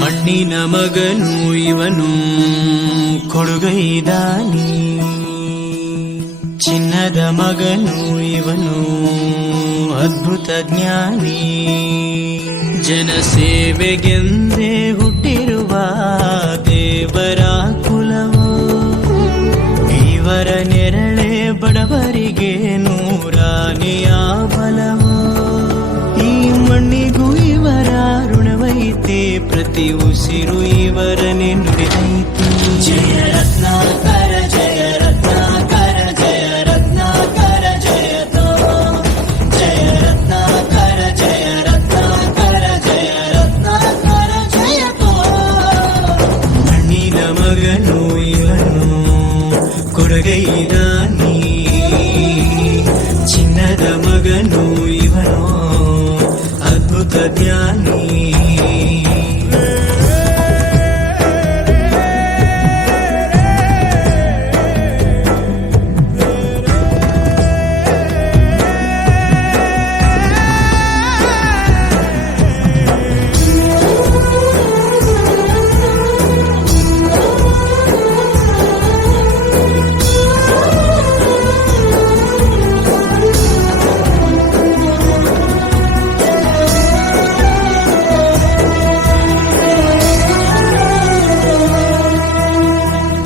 ಮಣ್ಣಿನ ಮಗನು ಇವನು ಕೊಡುಗೈದಾನಿ, ಚಿನ್ನದ ಮಗನು ಇವನು ಅದ್ಭುತ ಜ್ಞಾನಿ. ಜನಸೇವೆಗೆಂದೇ ಹುಟ್ಟಿರುವ ದೇವರ ಕುಲವು, ಇವರ ನೆರಳೆ ಬಡವರಿಗೆ ನೂರಾನೆಯ ಬಲವು. ಈ ಮಣ್ಣಿಗೂ ಇವರ ಋಣವೈತೆ, ಪ್ರತಿ ಉಸಿರು ಇವರನೆ ನುಡಿದೈತೆ. ಜಯ ರತ್ನಾಕರ ಜಯ ರತ್ನಾಕರ ಜಯ ರತ್ನಾಕರ ಜಯತೋ, ಜಯ ರತ್ನಾಕರ ಜಯ ರತ್ನಾಕರ ಜಯ ರತ್ನಾಕರ ಜಯತೋ. ಮಣ್ಣಿನ ಮಗನು ಇವನು ಕೊಡುಗೈದಾನಿ, ಚಿನ್ನದ ಮಗನು ಇವನು ಅದ್ಭುತ ಜ್ಞಾನಿ.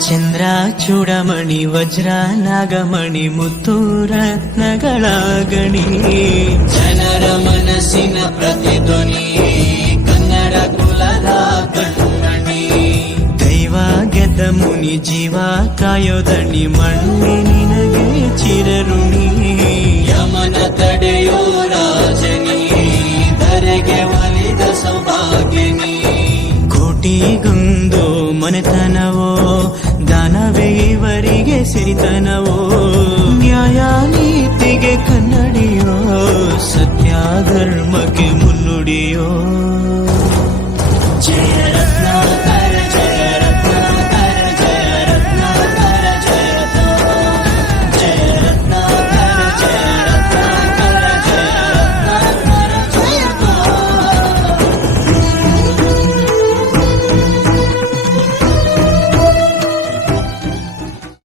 ಚಂದ್ರ ಚೂಡಮಣಿ ವಜ್ರ ನಾಗಮಣಿ ಮುತ್ತು ರತ್ನಗಳ ಗಣಿ, ಜನರ ಮನಸ್ಸಿನ ಪ್ರತಿಧ್ವನಿ ಕನ್ನಡ ಕುಲದ ಕಣ್ಮಣಿ. ದೈವ ಗೆದ್ದ ಮುನಿ ಜೀವ ಕಾಯೋದಣಿ, ಮಣ್ಣಿ ನಿನಗೆ ಚಿರಋಣಿ. ಯಮನ ತಡೆಯೋ ರಾಜನಿ, ಧರೆಗೆ ಒಲಿದ ಸೌಭಾಗ್ಯನಿ. ಕೋಟಿಗೊಂದು ಮನೆತನವೋ, ದಾನವೇ ಇವರಿಗೆ ಸಿರಿತನವೋ. ನ್ಯಾಯ ನೀತಿಗೆ ಕನ್ನಡಿಯೋ, ಸತ್ಯ ಧರ್ಮಕ್ಕೆ